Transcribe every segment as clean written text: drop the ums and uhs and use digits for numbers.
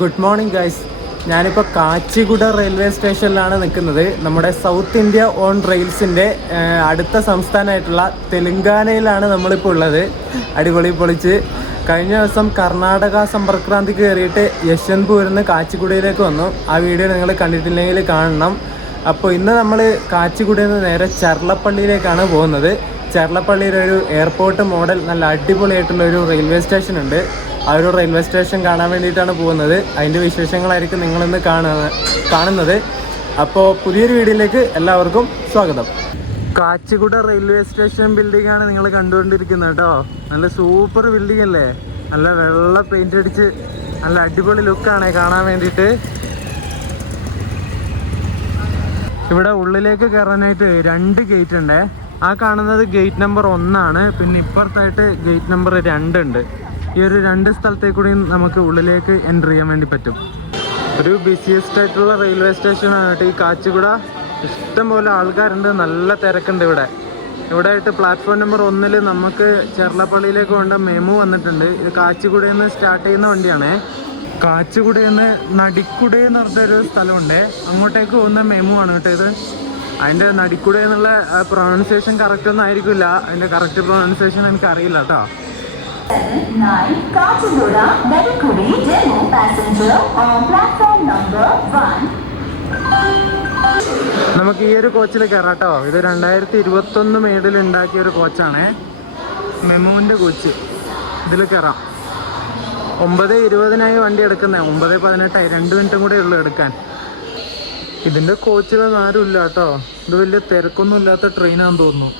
Good morning guys. ഞാനിപ്പോൾ Kacheguda railway സ്റ്റേഷനിലാണ് നിൽക്കുന്നത്. നമ്മുടെ സൗത്ത് ഇന്ത്യ ഓൺ റെയിൽസിൻ്റെ അടുത്ത സംസ്ഥാനമായിട്ടുള്ള തെലുങ്കാനയിലാണ് നമ്മളിപ്പോൾ ഉള്ളത്. അടിപൊളി പൊളിച്ച് കഴിഞ്ഞ ദിവസം കർണാടക സമ്പർക്രാന്തി കയറിയിട്ട് യശ്വന്ത്പൂരിൽ നിന്ന് കാച്ചിഗുഡയിലേക്ക് വന്നു. ആ വീഡിയോ നിങ്ങൾ കണ്ടിട്ടില്ലെങ്കിൽ കാണണം. അപ്പോൾ ഇന്ന് നമ്മൾ കാച്ചിഗുഡയിൽ നിന്ന് നേരെ ചർലപ്പള്ളിയിലേക്കാണ് പോകുന്നത്. ചർലപ്പള്ളിയിലൊരു എയർപോർട്ട് മോഡൽ നല്ല അടിപൊളിയായിട്ടുള്ളൊരു റെയിൽവേ സ്റ്റേഷൻ ഉണ്ട്. ആ ഒരു റെയിൽവേ സ്റ്റേഷൻ കാണാൻ വേണ്ടിയിട്ടാണ് പോകുന്നത്. അതിൻ്റെ വിശേഷങ്ങളായിരിക്കും നിങ്ങളിന്ന് കാണുന്നത്. അപ്പോൾ പുതിയൊരു വീഡിയോയിലേക്ക് എല്ലാവർക്കും സ്വാഗതം. കാച്ചിഗുഡ റെയിൽവേ സ്റ്റേഷൻ ബിൽഡിംഗ് ആണ് നിങ്ങൾ കണ്ടുകൊണ്ടിരിക്കുന്നത് കേട്ടോ. നല്ല സൂപ്പർ ബിൽഡിംഗ് അല്ലേ? നല്ല വെള്ള പെയിന്റ് അടിച്ച് നല്ല അടിപൊളി ലുക്കാണ് കാണാൻ വേണ്ടിയിട്ട്. ഇവിടെ ഉള്ളിലേക്ക് കയറാനായിട്ട് 2 ഗേറ്റ് ഉണ്ട്. ആ കാണുന്നത് ഗേറ്റ് നമ്പർ 1 പിന്നെ ഇപ്പുറത്തായിട്ട് ഗേറ്റ് നമ്പർ 2 ഉണ്ട്. ഈ ഒരു 2 സ്ഥലത്തേക്കൂടെയും നമുക്ക് ഉള്ളിലേക്ക് എൻ്റർ ചെയ്യാൻ വേണ്ടി പറ്റും. ഒരു ബിസിയസ്റ്റ് ആയിട്ടുള്ള റെയിൽവേ സ്റ്റേഷനാണ് കേട്ടോ ഈ കാച്ചിഗുഡ. ഇഷ്ടംപോലെ ആൾക്കാരുണ്ട്, നല്ല തിരക്കുണ്ട് ഇവിടെ. ഇവിടെ ആയിട്ട് പ്ലാറ്റ്ഫോം നമ്പർ 1 നമുക്ക് ചെർലപ്പള്ളിയിലേക്ക് വേണ്ട മെമു വന്നിട്ടുണ്ട്. ഇത് കാച്ചിഗുഡയിൽ നിന്ന് സ്റ്റാർട്ട് ചെയ്യുന്ന വണ്ടിയാണ്. കാച്ചിഗുഡയിൽ നിന്ന് നടിക്കുടയെന്ന് പറഞ്ഞൊരു സ്ഥലമുണ്ട്, അങ്ങോട്ടേക്ക് പോകുന്ന മെമു ആണ് കേട്ടോ ഇത്. അതിൻ്റെ നടിക്കുട എന്നുള്ള പ്രൊണൗൺസിയേഷൻ കറക്റ്റ് ഒന്നും ആയിരിക്കില്ല. അതിൻ്റെ കറക്റ്റ് പ്രൊണൗൺസിയേഷൻ എനിക്ക് അറിയില്ല കേട്ടോ. 9 Kachigoda Nadikudi demo passenger on platform number 1. നമുക്ക് ഈ ഒരു കോച്ചിൽ കയറാം കേട്ടോ. ഇത് 2021 മേഡിൽ ഉണ്ടാക്കിയ ഒരു കോച്ചാണ്, മെമുവിൻ്റെ കോച്ച്. ഇതിൽ കയറാം. 9:20 വണ്ടി എടുക്കുന്നത്, 9:18 2 മിനിറ്റും കൂടെ ഉള്ളു എടുക്കാൻ. ഇതിൻ്റെ കോച്ചിലൊന്നും ആരും ഇല്ല കേട്ടോ. ഇത് വലിയ തിരക്കൊന്നും ഇല്ലാത്ത ട്രെയിനാണെന്ന് തോന്നുന്നു.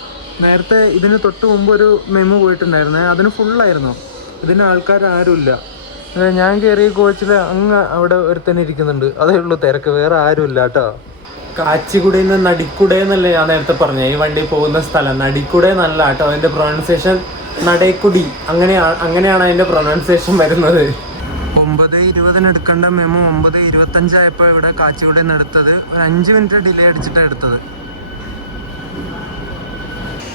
നേരത്തെ ഇതിന് തൊട്ട് മുമ്പ് ഒരു മെമു പോയിട്ടുണ്ടായിരുന്നേ, അതിന് ഫുള്ളായിരുന്നു. ഇതിന് ആൾക്കാർ ആരുമില്ല. ഞാൻ കയറിയ കോച്ചിൽ അങ്ങ് അവിടെ ഒരുത്തന്നെ ഇരിക്കുന്നുണ്ട്, അതേ ഉള്ളൂ തിരക്ക്, വേറെ ആരുമില്ല കേട്ടോ. കാച്ചിഗുഡയിൽ നിന്ന് നടിക്കുട എന്നല്ലേ ഞാൻ നേരത്തെ പറഞ്ഞത്. ഈ വണ്ടി പോകുന്ന സ്ഥലം നടിക്കുട എന്നല്ല കേട്ടോ. അതിൻ്റെ പ്രൊണൗൺസിയേഷൻ നടേക്കുടി, അങ്ങനെയാണ് അതിൻ്റെ പ്രൊണൗൺസിയേഷൻ വരുന്നത്. 9:20 എടുക്കേണ്ട മെമു 9:25 ആയപ്പോൾ ഇവിടെ കാച്ചിഗുഡയിൽ നിന്ന് എടുത്തത്. ഒരു 5 മിനിറ്റ് ഡിലേ അടിച്ചിട്ടാണ് എടുത്തത്.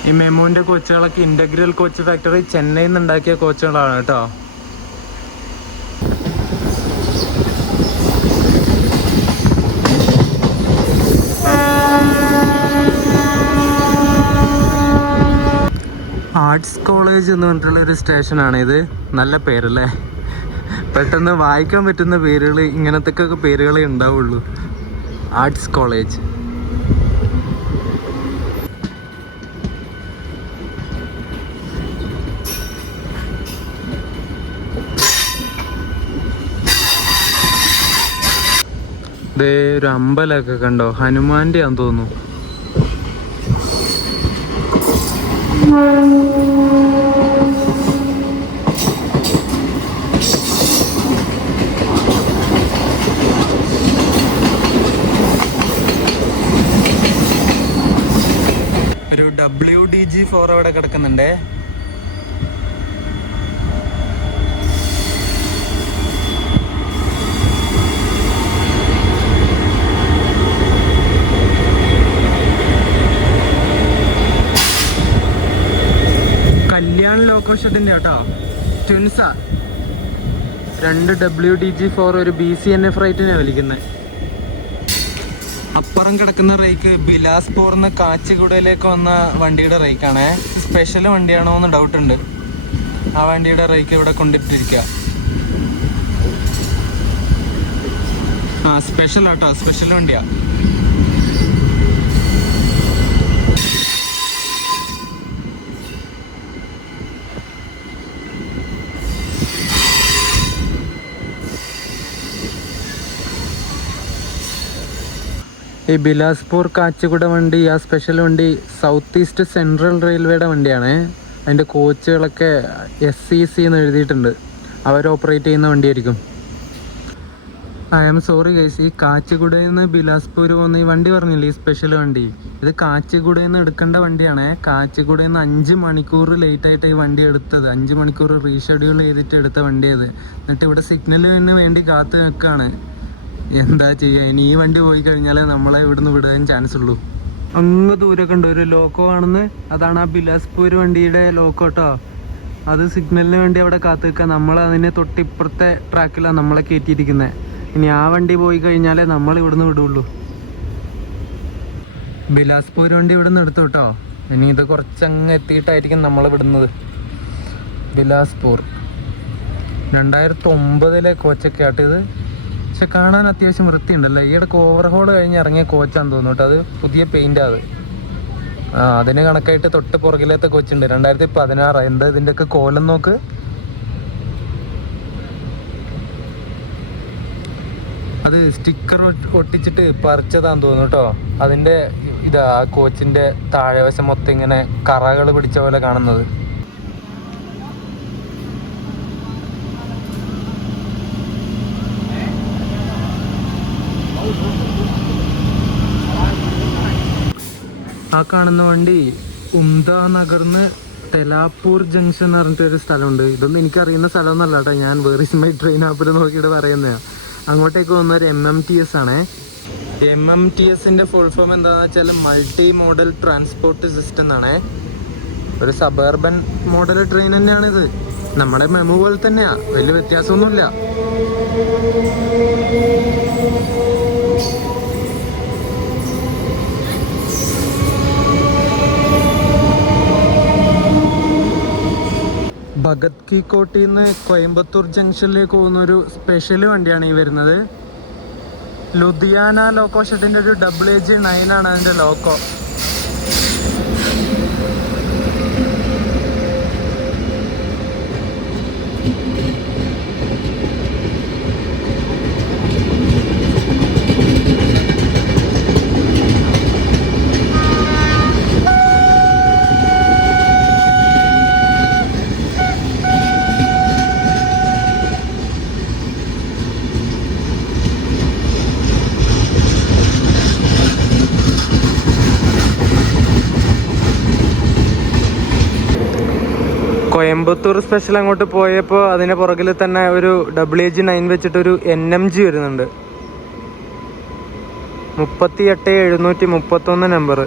ഈ മെമുവിൻ്റെ കോച്ചുകളൊക്കെ ഇൻ്റഗ്രൽ കോച്ച് ഫാക്ടറി ചെന്നൈയിൽ നിന്ന് ഉണ്ടാക്കിയ കോച്ചുകളാണ് കേട്ടോ. ആർട്സ് കോളേജ് എന്ന് പറഞ്ഞിട്ടുള്ളൊരു സ്റ്റേഷനാണ് ഇത്. നല്ല പേരല്ലേ, പെട്ടെന്ന് വായിക്കാൻ പറ്റുന്ന പേരുകൾ, ഇങ്ങനത്തെയൊക്കെ പേരുകളേ ഉണ്ടാവുള്ളൂ. Arts college. ഇതേ ഒരു അമ്പലമൊക്കെ കണ്ടോ, ഹനുമാന്റെ ആണെന്ന് തോന്നുന്നു. ഒരു WDG4 അവിടെ കിടക്കുന്നുണ്ടേ. കല്യാൺ ലോക്കോഷത്തിൻ്റെ കേട്ടോ, ട്വിൻസാ. 2 WDG4 ഒരു BCNF റൈറ്റിനെ വലിക്കുന്നത്. അപ്പുറം കിടക്കുന്ന റേക്ക് ബിലാസ്പൂർന്ന് കാച്ചിഗുഡയിലേക്ക് വന്ന വണ്ടിയുടെ റേക്കാണ്. സ്പെഷ്യൽ വണ്ടിയാണോ എന്ന് ഡൗട്ടുണ്ട്. ആ വണ്ടിയുടെ റേക്ക് ഇവിടെ കൊണ്ടിട്ടിരിക്കുക. സ്പെഷ്യൽ ആട്ടോ, സ്പെഷ്യൽ വണ്ടിയാ. ഈ ബിലാസ്പൂർ കാച്ചിഗുഡ വണ്ടി, ആ സ്പെഷ്യൽ വണ്ടി സൗത്ത് ഈസ്റ്റ് സെൻട്രൽ റെയിൽവേയുടെ വണ്ടിയാണ്. അതിൻ്റെ കോച്ചുകളൊക്കെ SEC എന്ന് എഴുതിയിട്ടുണ്ട്. അവർ ഓപ്പറേറ്റ് ചെയ്യുന്ന വണ്ടിയായിരിക്കും. ഐ ആം സോറി ഗൈസ്, ഈ കാച്ചിഗുഡയിൽ നിന്ന് ബിലാസ്പൂർ പോകുന്ന ഈ വണ്ടി പറഞ്ഞില്ലേ, ഈ സ്പെഷ്യൽ വണ്ടി, ഇത് കാച്ചിഗുഡയിൽ നിന്ന് എടുക്കേണ്ട വണ്ടിയാണ്. കാച്ചിഗുഡയിൽ നിന്ന് 5 മണിക്കൂർ ലേറ്റായിട്ട് ഈ വണ്ടി എടുത്തത്. 5 മണിക്കൂർ റീഷെഡ്യൂൾ ചെയ്തിട്ട് എടുത്ത വണ്ടിയത്. എന്നിട്ട് ഇവിടെ സിഗ്നലിന് വേണ്ടി കാത്തു നിൽക്കുകയാണ്. എന്താ ചെയ്യുക, ഇനി ഈ വണ്ടി പോയി കഴിഞ്ഞാൽ നമ്മളെ ഇവിടുന്ന് വിടാൻ ചാൻസ് ഉള്ളൂ. അങ്ങ് ദൂരമൊക്കെ ഉണ്ട് ഒരു ലോക്കോ ആണെന്ന്, അതാണ് ആ ബിലാസ്പൂർ വണ്ടിയുടെ ലോക്കോ കേട്ടോ. അത് സിഗ്നലിന് വേണ്ടി അവിടെ കാത്തു നിൽക്കുക. നമ്മൾ അതിനെ തൊട്ടിപ്പുറത്തെ ട്രാക്കിലാണ് നമ്മളെ കയറ്റിയിരിക്കുന്നത്. ഇനി ആ വണ്ടി പോയി കഴിഞ്ഞാലേ നമ്മൾ ഇവിടുന്ന് വിടുള്ളൂ. ബിലാസ്പൂർ വണ്ടി ഇവിടുന്ന് എടുത്തു കേട്ടോ. ഇനി ഇത് കുറച്ചങ്ങ് എത്തിയിട്ടായിരിക്കും നമ്മൾ വിടുന്നത്. ബിലാസ്പൂർ 2009 കോച്ചൊക്കെ ആയിട്ട് ഇത്. പക്ഷെ കാണാൻ അത്യാവശ്യം വൃത്തിയുണ്ടല്ലോ. ഈയിടക്ക് ഓവർഹോൾ കഴിഞ്ഞ് ഇറങ്ങിയ കോച്ചാന്ന് തോന്നുന്നു കേട്ടോ. അത് പുതിയ പെയിൻ്റ് അത്. അതിന് കണക്കായിട്ട് തൊട്ട് പുറകിലത്തെ കോച്ചുണ്ട്. 2016. എന്താ ഇതിൻ്റെയൊക്കെ കോലം നോക്ക്. അത് സ്റ്റിക്കർ ഒട്ടിച്ചിട്ട് പറിച്ചതാന്ന് തോന്നുന്നു കേട്ടോ. അതിൻ്റെ ഇതാ ആ കോച്ചിൻ്റെ താഴെവശം മൊത്തം ഇങ്ങനെ കറകൾ പിടിച്ച പോലെ കാണുന്നത്. ആ കാണുന്ന വണ്ടി ഉംദാനഗറിന്ന് തെലാപ്പൂർ ജംഗ്ഷൻ എന്ന് പറഞ്ഞിട്ടൊരു സ്ഥലമുണ്ട്. ഇതൊന്നും എനിക്കറിയുന്ന സ്ഥലമൊന്നുമല്ല കേട്ടോ. ഞാൻ വേറിസ് മൈ ട്രെയിൻ ആപ്പിൽ നോക്കിയിട്ട് പറയുന്നതാണ്. അങ്ങോട്ടേക്ക് പോകുന്നൊരു MMTS ആണേ. MMTSൻ്റെ ഫുൾ ഫോം എന്താണെന്ന് വെച്ചാൽ മൾട്ടി മോഡൽ ട്രാൻസ്പോർട്ട് സിസ്റ്റം എന്നാണേ. ഒരു സബർബൻ മോഡൽ ട്രെയിൻ തന്നെയാണിത്. നമ്മുടെ മെമു പോലെ തന്നെയാ, വലിയ വ്യത്യാസമൊന്നുമില്ല. ഭഗത് കി കോട്ടിയിൽ നിന്ന് കോയമ്പത്തൂർ ജംഗ്ഷനിലേക്ക് പോകുന്ന ഒരു സ്പെഷ്യൽ വണ്ടിയാണ് ഈ വരുന്നത്. ലുധിയാന ലോക്കോ ഷെഡിൻ്റെ ഒരു AG9 ആണ് അതിൻ്റെ ലോക്കോ. കോയമ്പത്തൂർ സ്പെഷ്യൽ അങ്ങോട്ട് പോയപ്പോൾ അതിൻ്റെ പുറകിൽ തന്നെ ഒരു AG9 വെച്ചിട്ടൊരു NMG വരുന്നുണ്ട്. 38731 നമ്പർ.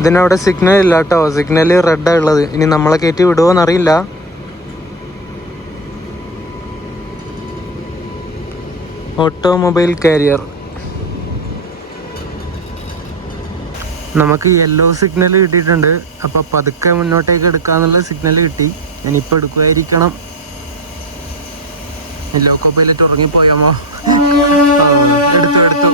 ഇതിനവിടെ സിഗ്നൽ ഇല്ല കേട്ടോ. സിഗ്നൽ റെഡാണ് ഉള്ളത്. ഇനി നമ്മളെ കയറ്റി വിടുമോന്ന് അറിയില്ല. Automobile carrier. നമുക്ക് യെല്ലോ സിഗ്നൽ കിട്ടിയിട്ടുണ്ട്. അപ്പോൾ പതുക്കെ മുന്നോട്ടേക്ക് എടുക്കാന്നുള്ള സിഗ്നൽ കിട്ടി. ഇനിയിപ്പോൾ എടുക്കുമായിരിക്കണം. Loco pilot ഉറങ്ങിപ്പോയാമോ? എടുത്തു.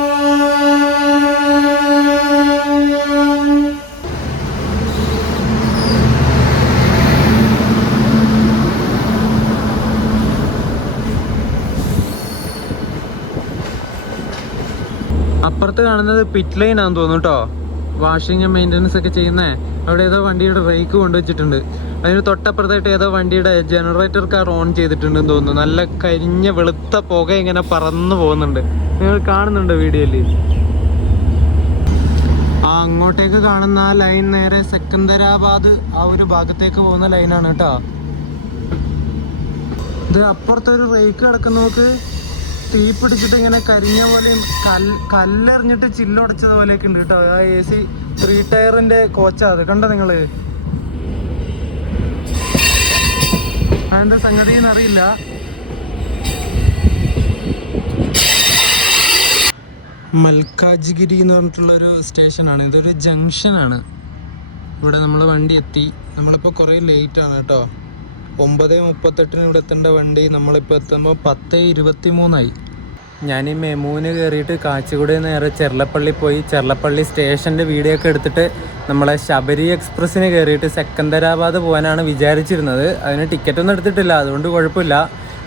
അപ്പുറത്ത് കാണുന്നത് പിറ്റ് ലൈൻ ആണെന്ന് തോന്നുന്നു കേട്ടോ. വാഷിങ് മെയിൻ്റനൻസ് ഒക്കെ ചെയ്യുന്നേ. അവിടെ ഏതോ വണ്ടിയുടെ ബ്രേക്ക് കൊണ്ടുവച്ചിട്ടുണ്ട്. അതിന് തൊട്ടപ്പുറത്തായിട്ട് ഏതോ വണ്ടിയുടെ ജനറേറ്റർ കാർ ഓൺ ചെയ്തിട്ടുണ്ടെന്ന് തോന്നുന്നു. നല്ല കരിഞ്ഞ വെളുത്ത പുക ഇങ്ങനെ പറന്നു പോകുന്നുണ്ട്. നിങ്ങൾ കാണുന്നുണ്ടോ വീഡിയോയിൽ? അങ്ങോട്ടേക്ക് കാണുന്ന ആ ലൈൻ നേരെ സെക്കന്ദരാബാദ് ആ ഒരു ഭാഗത്തേക്ക് പോകുന്ന ലൈനാണ് കേട്ടോ. ഇത് അപ്പുറത്തൊരു റേക്ക് കിടക്കുന്ന നോക്ക്. തീ പിടിച്ചിട്ട് ഇങ്ങനെ കരിഞ്ഞ പോലെയും കല്ലെറിഞ്ഞിട്ട് ചില്ലുടച്ചത് പോലെയൊക്കെ ഉണ്ട് കേട്ടോ. ആ AC 3 ടയറിന്റെ കോച്ചാ അത്. കണ്ടോ നിങ്ങള്? അതെന്താ സംഗതി എന്നറിയില്ല. മൽക്കാജ്ഗിരി എന്ന് പറഞ്ഞിട്ടുള്ളൊരു സ്റ്റേഷനാണ്. ഇതൊരു ജംഗ്ഷനാണ്. ഇവിടെ നമ്മൾ വണ്ടി എത്തി. നമ്മളിപ്പോൾ കുറേ ലേറ്റാണ് കേട്ടോ. 9:38 ഇവിടെ എത്തേണ്ട വണ്ടി നമ്മളിപ്പോൾ എത്തുമ്പോൾ 10:23 ഞാൻ ഈ മെമൂന് കയറിയിട്ട് കാച്ചിക്കുടി നേരെ ചെർലപ്പള്ളി പോയി. ചെർലപ്പള്ളി സ്റ്റേഷൻ്റെ വീഡിയോ ഒക്കെ എടുത്തിട്ട് നമ്മളെ ശബരി എക്സ്പ്രസ്സിന് കയറിയിട്ട് സെക്കന്ദരാബാദ് പോകാനാണ് വിചാരിച്ചിരുന്നത്. അതിന് ടിക്കറ്റൊന്നും എടുത്തിട്ടില്ല, അതുകൊണ്ട് കുഴപ്പമില്ല.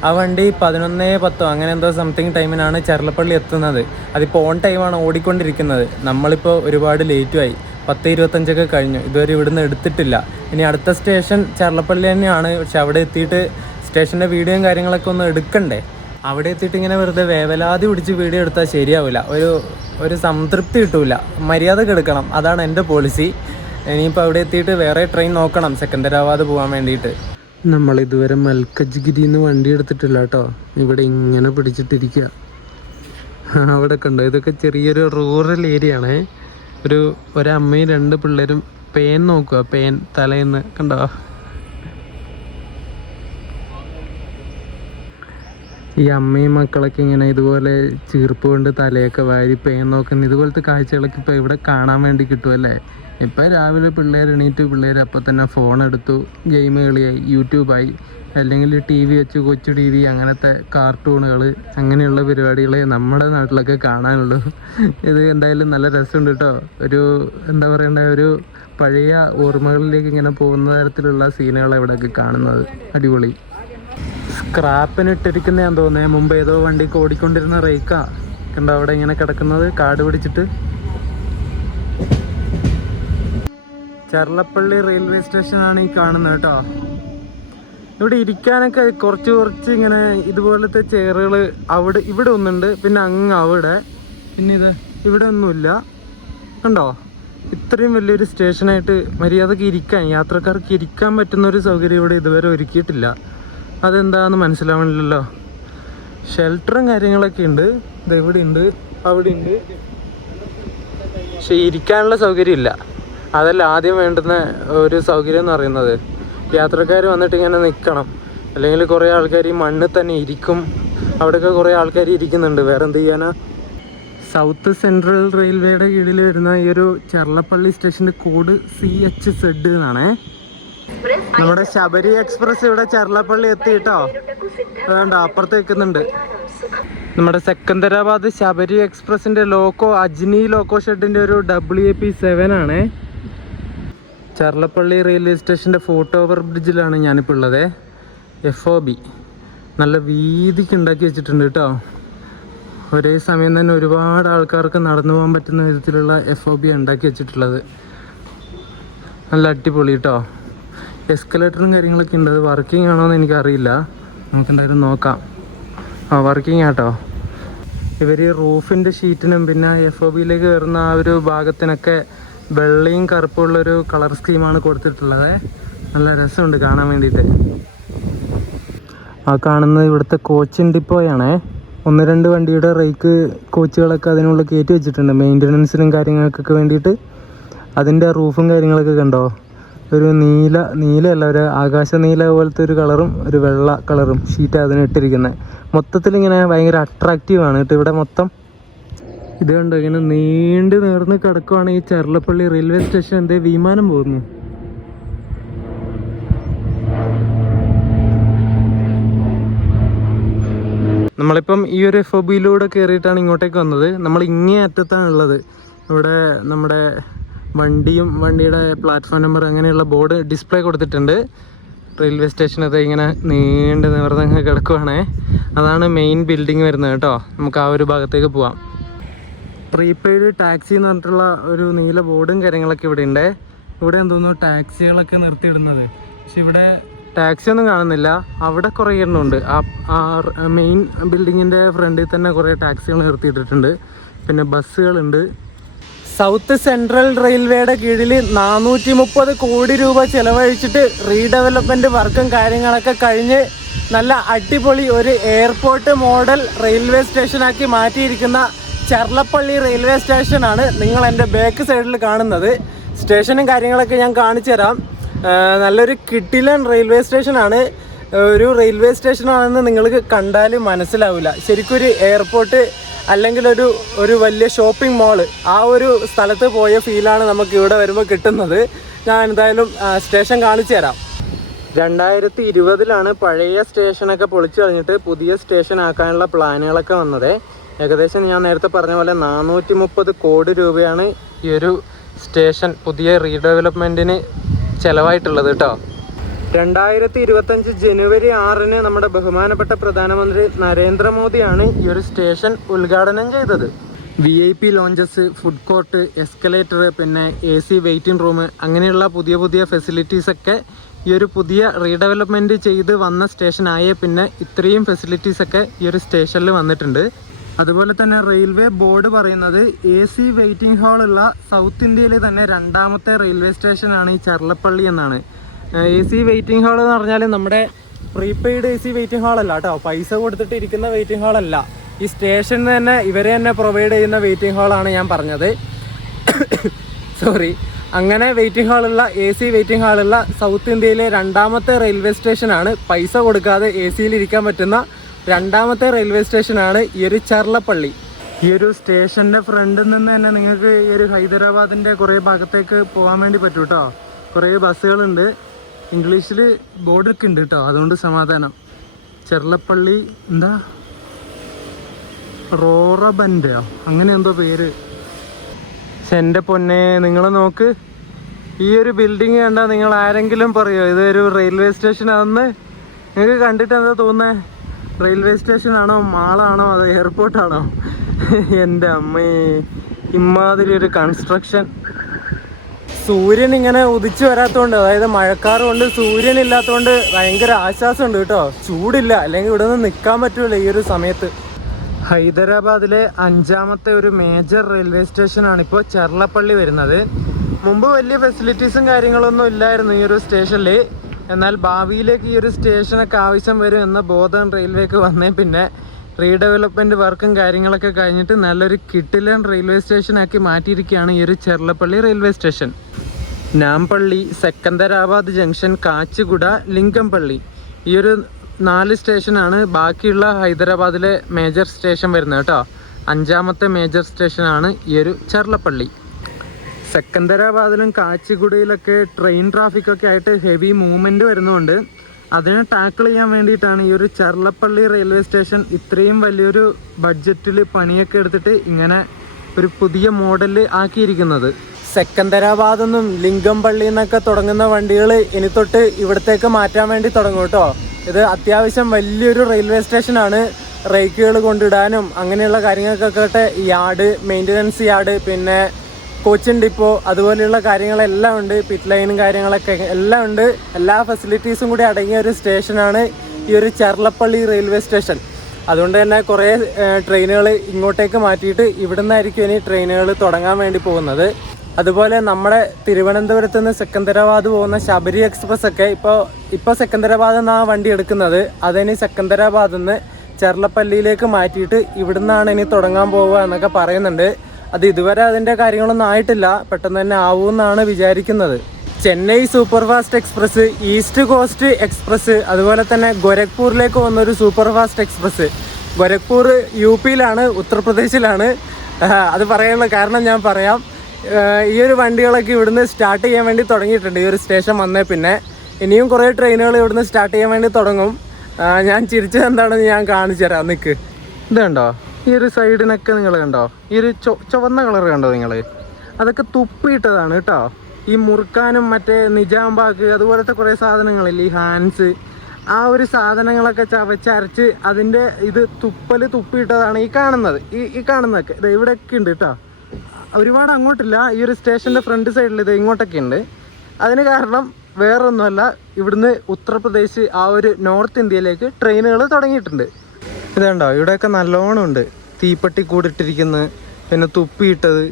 ആ വണ്ടി 11:10 അങ്ങനെ എന്തോ സംതിങ് ടൈമിനാണ് ചെർലപ്പള്ളി എത്തുന്നത്. അതിപ്പോൾ ഓൺ ടൈമാണ് ഓടിക്കൊണ്ടിരിക്കുന്നത്. നമ്മളിപ്പോൾ ഒരുപാട് ലേറ്റുമായി. 10:25 കഴിഞ്ഞു. ഇതുവരെ ഇവിടുന്ന് എടുത്തിട്ടില്ല. ഇനി അടുത്ത സ്റ്റേഷൻ ചെർലപ്പള്ളി തന്നെയാണ്. പക്ഷെ അവിടെ എത്തിയിട്ട് സ്റ്റേഷൻ്റെ വീഡിയോയും കാര്യങ്ങളൊക്കെ ഒന്ന് എടുക്കണ്ടേ. അവിടെ എത്തിയിട്ട് ഇങ്ങനെ വെറുതെ വേവലാതി പിടിച്ച് വീഡിയോ എടുത്താൽ ശരിയാവില്ല. ഒരു സംതൃപ്തി കിട്ടൂല. മര്യാദക്ക് എടുക്കണം, അതാണ് എൻ്റെ പോളിസി. ഇനിയിപ്പോൾ അവിടെ എത്തിയിട്ട് വേറെ ട്രെയിൻ നോക്കണം സെക്കന്ദരാബാദ് പോകാൻ വേണ്ടിയിട്ട്. നമ്മളിതുവരെ മൽക്കജ്ഗിരിന്ന് വണ്ടി എടുത്തിട്ടില്ല കേട്ടോ. ഇവിടെ ഇങ്ങനെ പിടിച്ചിട്ടിരിക്കുക. അവിടെ കണ്ടോ, ഇതൊക്കെ ചെറിയൊരു റൂറൽ ഏരിയ ആണ്. ഒരമ്മയും 2 പിള്ളേരും പേൻ നോക്കുക, പേൻ തലേന്ന് കണ്ടോ. ഈ അമ്മയും മക്കളൊക്കെ ഇങ്ങനെ ഇതുപോലെ ചീർപ്പ് കൊണ്ട് തലയൊക്കെ വാരി പേൻ നോക്കുന്ന ഇതുപോലത്തെ കാഴ്ചകളൊക്കെ ഇപ്പോൾ ഇവിടെ കാണാൻ വേണ്ടി കിട്ടുമല്ലേ. ഇപ്പം രാവിലെ പിള്ളേർ അപ്പം തന്നെ ഫോൺ എടുത്തു, ഗെയിം കളിയായി, യൂട്യൂബായി, അല്ലെങ്കിൽ TV വെച്ച് കൊച്ചു TV, അങ്ങനത്തെ കാർട്ടൂണുകൾ, അങ്ങനെയുള്ള പരിപാടികളെ നമ്മുടെ നാട്ടിലൊക്കെ കാണാനുള്ളൂ. ഇത് എന്തായാലും നല്ല രസമുണ്ട് കേട്ടോ. എന്താ പറയണ്ടേ, ഒരു പഴയ ഓർമ്മകളിലേക്ക് ഇങ്ങനെ പോകുന്ന തരത്തിലുള്ള സീനുകളാണ് ഇവിടെയൊക്കെ കാണുന്നത്. അടിപൊളി. സ്ക്രാപ്പിനിട്ടിരിക്കുന്നതാന്ന് തോന്നുന്നത്. മുമ്പ് ഏതോ വണ്ടിക്ക് ഓടിക്കൊണ്ടിരുന്ന റേക്കാ കണ്ടോ അവിടെ ഇങ്ങനെ കിടക്കുന്നത്, കാട് പിടിച്ചിട്ട്. ചർലപ്പള്ളി റെയിൽവേ സ്റ്റേഷനാണ് ഈ കാണുന്നത് കേട്ടോ. ഇവിടെ ഇരിക്കാനൊക്കെ കുറച്ച് ഇങ്ങനെ ഇതുപോലത്തെ ചെയറുകൾ ഇവിടെ ഒന്നുണ്ട്, പിന്നെ അങ്ങ് അവിടെ, പിന്നെ ഇവിടെ ഒന്നുമില്ല കണ്ടോ. ഇത്രയും വലിയൊരു സ്റ്റേഷനായിട്ട് മര്യാദക്ക് യാത്രക്കാർക്ക് ഇരിക്കാൻ പറ്റുന്ന ഒരു സൗകര്യം ഇവിടെ ഇതുവരെ ഒരുക്കിയിട്ടില്ല. അതെന്താണെന്ന് മനസ്സിലാവണില്ലല്ലോ. ഷെൽട്ടറും കാര്യങ്ങളൊക്കെ ഉണ്ട്, ഇതെവിടെ ഉണ്ട്, അവിടെ ഉണ്ട്, പക്ഷെ ഇരിക്കാനുള്ള സൗകര്യം ഇല്ല. അതല്ല ആദ്യം വേണ്ടുന്ന ഒരു സൗകര്യം എന്ന് പറയുന്നത്. യാത്രക്കാർ വന്നിട്ട് ഇങ്ങനെ നിൽക്കണം, അല്ലെങ്കിൽ കുറേ ആൾക്കാർ ഈ മണ്ണിൽ തന്നെ ഇരിക്കും. അവിടെയൊക്കെ കുറേ ആൾക്കാർ ഇരിക്കുന്നുണ്ട്. വേറെ എന്ത് ചെയ്യാനാ. സൗത്ത് സെൻട്രൽ റെയിൽവേയുടെ കീഴിൽ വരുന്ന ഈ ഒരു ചർലപ്പള്ളി സ്റ്റേഷൻ്റെ കോഡ് CHZ എന്നാണേ. നമ്മുടെ ശബരി എക്സ്പ്രസ് ഇവിടെ ചർലപ്പള്ളി എത്തി കേട്ടോ. വേണ്ട, അപ്പുറത്ത് വെക്കുന്നുണ്ട്. നമ്മുടെ സെക്കന്ദരാബാദ് ശബരി എക്സ്പ്രസിന്റെ ലോക്കോ അജ്നി ലോക്കോ ഷെഡിന്റെ ഒരു WAP7 ആണേ. ചർലപ്പള്ളി റെയിൽവേ സ്റ്റേഷന്റെ ഫുട് ഓവർ ബ്രിഡ്ജിലാണ് ഞാനിപ്പോൾ ഉള്ളത്. FOB നല്ല വീതിക്ക് ഉണ്ടാക്കി വെച്ചിട്ടുണ്ട് കേട്ടോ. ഒരേ സമയം തന്നെ ഒരുപാട് ആൾക്കാർക്ക് നടന്നു പോകാൻ പറ്റുന്ന വിധത്തിലുള്ള FOB ഉണ്ടാക്കി വെച്ചിട്ടുള്ളത്. നല്ല അടിപൊളി കേട്ടോ. എസ്കലേറ്ററും കാര്യങ്ങളൊക്കെ ഉണ്ട്. അത് വർക്കിംഗ് ആണോ എന്ന് എനിക്കറിയില്ല, നമുക്കെന്തായാലും നോക്കാം. വർക്കിംഗ് ആട്ടോ. ഇവർ റൂഫിൻ്റെ ഷീറ്റിനും പിന്നെ FOBയിലേക്ക് കയറുന്ന ആ ഒരു ഭാഗത്തിനൊക്കെ വെള്ളയും കറുപ്പുള്ളൊരു കളർ സ്കീമാണ് കൊടുത്തിട്ടുള്ളത്. നല്ല രസമുണ്ട് കാണാൻ വേണ്ടിയിട്ട്. ആ കാണുന്നത് ഇവിടുത്തെ കോച്ചിങ് ഡിപ്പോയാണേ. 1-2 വണ്ടിയുടെ റേക്ക് കോച്ചുകളൊക്കെ അതിനുള്ളിൽ കയറ്റി വെച്ചിട്ടുണ്ട് മെയിൻ്റനൻസിനും കാര്യങ്ങൾക്കൊക്കെ വേണ്ടിയിട്ട്. അതിൻ്റെ റൂഫും കാര്യങ്ങളൊക്കെ കണ്ടോ, ഒരു നീലയല്ല, ഒരു ആകാശ നീല പോലത്തെ ഒരു കളറും ഒരു വെള്ള കളറും ഷീറ്റ് അതിന് ഇട്ടിരിക്കുന്നത്. മൊത്തത്തിലിങ്ങനെ ഭയങ്കര അട്രാക്റ്റീവാണ് കേട്ടോ ഇവിടെ മൊത്തം. ഇത് കണ്ടോ, ഇങ്ങനെ നേർന്ന് കിടക്കുവാണ് ഈ ചർലപ്പള്ളി റെയിൽവേ സ്റ്റേഷൻ. എന്തേ വിമാനം പോകുന്നു. നമ്മളിപ്പം ഈ ഒരു FOBയിലൂടെ കയറിയിട്ടാണ് ഇങ്ങോട്ടേക്ക് വന്നത്. നമ്മൾ ഇങ്ങേ അറ്റത്താണുള്ളത്. ഇവിടെ നമ്മുടെ വണ്ടിയുടെ പ്ലാറ്റ്ഫോം നമ്പർ അങ്ങനെയുള്ള ബോർഡ് ഡിസ്പ്ലേ കൊടുത്തിട്ടുണ്ട്. റെയിൽവേ സ്റ്റേഷനത് ഇങ്ങനെ നിവർന്നങ്ങ് കിടക്കുവാണേ. അതാണ് മെയിൻ ബിൽഡിങ് വരുന്നത് കേട്ടോ. നമുക്ക് ആ ഒരു ഭാഗത്തേക്ക് പോവാം. പ്രീപെയ്ഡ് ടാക്സി എന്ന് പറഞ്ഞിട്ടുള്ള ഒരു നീല ബോർഡും കാര്യങ്ങളൊക്കെ ഇവിടെ ഉണ്ട്. ഇവിടെ എന്തോന്നു ടാക്സികളൊക്കെ നിർത്തിയിടുന്നത്, പക്ഷെ ഇവിടെ ടാക്സി ഒന്നും കാണുന്നില്ല. അവിടെ കുറേ എണ്ണമുണ്ട്. ആ മെയിൻ ബിൽഡിങ്ങിൻ്റെ ഫ്രണ്ടിൽ തന്നെ കുറേ ടാക്സികൾ നിർത്തിയിട്ടിട്ടുണ്ട്. പിന്നെ ബസ്സുകളുണ്ട്. സൗത്ത് സെൻട്രൽ റെയിൽവേയുടെ കീഴിൽ 430 കോടി രൂപ ചിലവഴിച്ചിട്ട് റീഡെവലപ്മെൻറ്റ് വർക്കും കാര്യങ്ങളൊക്കെ കഴിഞ്ഞ് നല്ല അടിപൊളി ഒരു airport model railway സ്റ്റേഷനാക്കി മാറ്റിയിരിക്കുന്ന Charlapalli railway സ്റ്റേഷനാണ് നിങ്ങൾ എൻ്റെ ബാക്ക് സൈഡിൽ കാണുന്നത്. സ്റ്റേഷനും കാര്യങ്ങളൊക്കെ ഞാൻ കാണിച്ചു തരാം. നല്ലൊരു കിടിലൻ റെയിൽവേ സ്റ്റേഷനാണ്. ഒരു റെയിൽവേ സ്റ്റേഷനാണെന്ന് നിങ്ങൾക്ക് കണ്ടാൽ മനസ്സിലാവില്ല. ശരിക്കും ഒരു എയർപോർട്ട് അല്ലെങ്കിൽ ഒരു വലിയ ഷോപ്പിംഗ് മോള്, ആ ഒരു സ്ഥലത്ത് പോയ ഫീലാണ് നമുക്ക് ഇവിടെ വരുമ്പോൾ കിട്ടുന്നത്. ഞാൻ എന്തായാലും സ്റ്റേഷൻ കാണിച്ചു തരാം. 2020 പഴയ സ്റ്റേഷനൊക്കെ പൊളിച്ചു കളഞ്ഞിട്ട് പുതിയ സ്റ്റേഷൻ ആക്കാനുള്ള പ്ലാനുകളൊക്കെ വന്നത്. ഏകദേശം ഞാൻ നേരത്തെ പറഞ്ഞ പോലെ 430 കോടി രൂപയാണ് ഈ ഒരു സ്റ്റേഷൻ പുതിയ റീഡെവലപ്മെൻറ്റിന് ചിലവായിട്ടുള്ളത് കേട്ടോ. 2025 ജനുവരി 6 നമ്മുടെ ബഹുമാനപ്പെട്ട പ്രധാനമന്ത്രി നരേന്ദ്രമോദിയാണ് ഈ ഒരു സ്റ്റേഷൻ ഉദ്ഘാടനം ചെയ്തത്. VIP launches, food court, escalator, പിന്നെ AC വെയിറ്റിംഗ് റൂം, അങ്ങനെയുള്ള പുതിയ ഫെസിലിറ്റീസൊക്കെ ഈ ഒരു പുതിയ റീഡെവലപ്മെൻറ്റ് ചെയ്ത് വന്ന സ്റ്റേഷനായ പിന്നെ ഇത്രയും ഫെസിലിറ്റീസൊക്കെ ഈ ഒരു സ്റ്റേഷനിൽ വന്നിട്ടുണ്ട്. അതുപോലെ തന്നെ റെയിൽവേ ബോർഡ് പറയുന്നത് AC വെയിറ്റിംഗ് ഹാളുള്ള സൗത്ത് ഇന്ത്യയിലെ തന്നെ 2ാമത്തെ റെയിൽവേ സ്റ്റേഷനാണ് ഈ ചെർലപ്പള്ളി എന്നാണ്. AC വെയിറ്റിംഗ് ഹാൾ എന്ന് പറഞ്ഞാൽ നമ്മുടെ പ്രീപെയ്ഡ് AC വെയിറ്റിംഗ് ഹാളല്ല കേട്ടോ, പൈസ കൊടുത്തിട്ട് ഇരിക്കുന്ന വെയിറ്റിംഗ് ഹാളല്ല. ഈ സ്റ്റേഷനിൽ തന്നെ ഇവർ തന്നെ പ്രൊവൈഡ് ചെയ്യുന്ന വെയിറ്റിംഗ് ഹാളാണ് ഞാൻ പറഞ്ഞത്. സോറി. അങ്ങനെ വെയിറ്റിംഗ് ഹാളുള്ള AC വെയിറ്റിംഗ് ഹാളുള്ള സൗത്ത് ഇന്ത്യയിലെ 2ാമത്തെ റെയിൽവേ സ്റ്റേഷനാണ്. പൈസ കൊടുക്കാതെ AC-യിൽ ഇരിക്കാൻ പറ്റുന്ന 2ാമത്തെ റെയിൽവേ സ്റ്റേഷനാണ് ഈ ഒരു ചെർലപ്പള്ളി. ഈ ഒരു സ്റ്റേഷൻ്റെ ഫ്രണ്ടിൽ നിന്ന് തന്നെ നിങ്ങൾക്ക് ഈ ഒരു ഹൈദരാബാദിൻ്റെ കുറേ ഭാഗത്തേക്ക് പോകാൻ വേണ്ടി പറ്റും കേട്ടോ. കുറേ ബസ്സുകളുണ്ട്, ഇംഗ്ലീഷിൽ ബോർഡൊക്കെ ഉണ്ട് കേട്ടോ, അതുകൊണ്ട് സമാധാനം. ചെർലപ്പള്ളി എന്താ റോറബൻ്റെയോ അങ്ങനെ എന്തോ പേര്. എൻ്റെ പൊന്നെ, നിങ്ങൾ നോക്ക്, ഈ ഒരു ബിൽഡിങ് കണ്ടാൽ നിങ്ങൾ ആരെങ്കിലും പറയുമോ ഇതൊരു റെയിൽവേ സ്റ്റേഷനാണെന്ന്? നിങ്ങൾക്ക് കണ്ടിട്ട് എന്താ തോന്നുന്നത്? റെയിൽവേ സ്റ്റേഷനാണോ, മാളാണോ, അതോ എയർപോർട്ടാണോ? എൻ്റെ അമ്മേ, ഇമാതിരി ഒരു കൺസ്ട്രക്ഷൻ. സൂര്യൻ ഇങ്ങനെ ഉദിച്ചു വരാത്തതുകൊണ്ട്, അതായത് മഴക്കാറ് കൊണ്ട് സൂര്യൻ ഇല്ലാത്തതുകൊണ്ട് ഭയങ്കര ആശ്വാസമുണ്ട് കേട്ടോ. ചൂടില്ല, അല്ലെങ്കിൽ ഇവിടെ നിന്ന് നിൽക്കാൻ പറ്റൂല ഈ ഒരു സമയത്ത്. ഹൈദരാബാദിലെ 5ാമത്തെ ഒരു മേജർ റെയിൽവേ സ്റ്റേഷനാണ് ഇപ്പോൾ ചെർലപ്പള്ളി വരുന്നത്. മുമ്പ് വലിയ ഫെസിലിറ്റീസും കാര്യങ്ങളൊന്നും ഇല്ലായിരുന്നു ഈ ഒരു സ്റ്റേഷനിൽ. എന്നാൽ ഭാവിയിലേക്ക് ഈ ഒരു സ്റ്റേഷനൊക്കെ ആവശ്യം വരും എന്ന ബോധം റെയിൽവേക്ക് വന്നേ പിന്നെ റീഡെവലപ്മെൻറ്റ് വർക്കും കാര്യങ്ങളൊക്കെ കഴിഞ്ഞിട്ട് നല്ലൊരു കിട്ടിലൻ റെയിൽവേ സ്റ്റേഷനാക്കി മാറ്റിയിരിക്കുകയാണ് ഈ ഒരു Cherlapally railway station. Nampally, Secunderabad junction, Kacheguda, Lingampally, ഈ ഒരു 4 സ്റ്റേഷനാണ് ബാക്കിയുള്ള ഹൈദരാബാദിലെ മേജർ സ്റ്റേഷൻ വരുന്നത് കേട്ടോ. 5ാമത്തെ മേജർ സ്റ്റേഷനാണ് ഈ ഒരു ചെർലപ്പള്ളി. സെക്കന്ദരാബാദിലും കാച്ചിഗുഡയിലൊക്കെ ട്രെയിൻ ട്രാഫിക്കൊക്കെ ആയിട്ട് ഹെവി മൂവ്മെൻറ്റ് വരുന്നതുകൊണ്ട് അതിനെ ടാക്കിൾ ചെയ്യാൻ വേണ്ടിയിട്ടാണ് ഈ ഒരു ചെർലപ്പള്ളി റെയിൽവേ സ്റ്റേഷൻ ഇത്രയും വലിയൊരു ബഡ്ജറ്റിൽ പണിയൊക്കെ എടുത്തിട്ട് ഇങ്ങനെ ഒരു പുതിയ മോഡൽ ആക്കിയിരിക്കുന്നത്. സെക്കന്ദരാബാദ് നിന്നും ലിങ്കംപള്ളി എന്നൊക്കെ തുടങ്ങുന്ന വണ്ടികൾ ഇനി തൊട്ട് ഇവിടത്തേക്ക് മാറ്റാൻ വേണ്ടി തുടങ്ങും കേട്ടോ. ഇത് അത്യാവശ്യം വലിയൊരു റെയിൽവേ സ്റ്റേഷനാണ്. റേക്കുകൾ കൊണ്ടിടാനും അങ്ങനെയുള്ള കാര്യങ്ങൾക്കൊക്കെ യാർഡ്, മെയിൻ്റനൻസ് യാർഡ്, പിന്നെ കോച്ചിങ് ഡിപ്പോ, അതുപോലെയുള്ള കാര്യങ്ങളെല്ലാം ഉണ്ട്. പിറ്റ് ലൈനും കാര്യങ്ങളൊക്കെ എല്ലാം ഉണ്ട്. എല്ലാ ഫെസിലിറ്റീസും കൂടി അടങ്ങിയ ഒരു സ്റ്റേഷനാണ് ഈ ഒരു ചെർലപ്പള്ളി റെയിൽവേ സ്റ്റേഷൻ. അതുകൊണ്ട് തന്നെ കുറേ ട്രെയിനുകൾ ഇങ്ങോട്ടേക്ക് മാറ്റിയിട്ട് ഇവിടെ നിന്നായിരിക്കും ഇനി ട്രെയിനുകൾ തുടങ്ങാൻ വേണ്ടി പോകുന്നത്. അതുപോലെ നമ്മുടെ തിരുവനന്തപുരത്ത് നിന്ന് സെക്കന്ദരാബാദ് പോകുന്ന ശബരി എക്സ്പ്രസ് ഒക്കെ ഇപ്പോൾ സെക്കന്ദരാബാദ് നിന്നാണ് വണ്ടി എടുക്കുന്നത്. അതിനി സെക്കന്ദരാബാദിൽ നിന്ന് ചെർലപ്പള്ളിയിലേക്ക് മാറ്റിയിട്ട് ഇവിടുന്നാണ് ഇനി തുടങ്ങാൻ പോവുക എന്നൊക്കെ പറയുന്നുണ്ട്. അത് ഇതുവരെ അതിൻ്റെ കാര്യങ്ങളൊന്നും ആയിട്ടില്ല, പെട്ടെന്ന് തന്നെ ആവുമെന്നാണ് വിചാരിക്കുന്നത്. Chennai super fast express, east cost express, അതുപോലെ തന്നെ ഗോരഖ്പൂരിലേക്ക് വന്നൊരു സൂപ്പർ ഫാസ്റ്റ് എക്സ്പ്രസ്. ഗോരഖ്പൂർ UP-യിലാണ്, ഉത്തർപ്രദേശിലാണ്. അത് പറയാനുള്ള കാരണം ഞാൻ പറയാം. ഈ ഒരു വണ്ടികളൊക്കെ ഇവിടുന്ന് സ്റ്റാർട്ട് ചെയ്യാൻ വേണ്ടി തുടങ്ങിയിട്ടുണ്ട് ഈ ഒരു സ്റ്റേഷൻ വന്നേ പിന്നെ. ഇനിയും കുറേ ട്രെയിനുകൾ ഇവിടുന്ന് സ്റ്റാർട്ട് ചെയ്യാൻ വേണ്ടി തുടങ്ങും. ഞാൻ ചിരിച്ചത് എന്താണെന്ന് ഞാൻ കാണിച്ചു തരാം. നിൽക്ക്, ഇത് കണ്ടോ, ഈ ഒരു സൈഡിനൊക്കെ നിങ്ങൾ കണ്ടോ, ഈ ഒരു ചുവന്ന കളർ കണ്ടോ നിങ്ങൾ? അതൊക്കെ തുപ്പിയിട്ടതാണ് കേട്ടോ. ഈ മുറുക്കാനും മറ്റേ നിജാംബാഗ് അതുപോലത്തെ കുറേ സാധനങ്ങളില്ലേ, ഈ ഹാൻസ്, ആ ഒരു സാധനങ്ങളൊക്കെ ചവച്ചരച്ച് അതിൻ്റെ ഇത് തുപ്പിയിട്ടതാണ് ഈ കാണുന്നത്. ഈ കാണുന്നതൊക്കെ ഇത് ഇവിടെയൊക്കെ ഉണ്ട് കേട്ടോ. ഒരുപാട് അങ്ങോട്ടില്ല, ഈ ഒരു സ്റ്റേഷൻ്റെ ഫ്രണ്ട് സൈഡിൽ ഇത് ഇങ്ങോട്ടൊക്കെ ഉണ്ട്. അതിന് കാരണം വേറൊന്നുമല്ല, ഇവിടുന്ന് ഉത്തർപ്രദേശ് ആ ഒരു നോർത്ത് ഇന്ത്യയിലേക്ക് ട്രെയിനുകൾ തുടങ്ങിയിട്ടുണ്ട്. ഇതുണ്ടോ, ഇവിടെയൊക്കെ നല്ലോണം ഉണ്ട്. തീപ്പെട്ടി കൂടിട്ടിരിക്കുന്നത്, പിന്നെ തുപ്പിയിട്ടത്,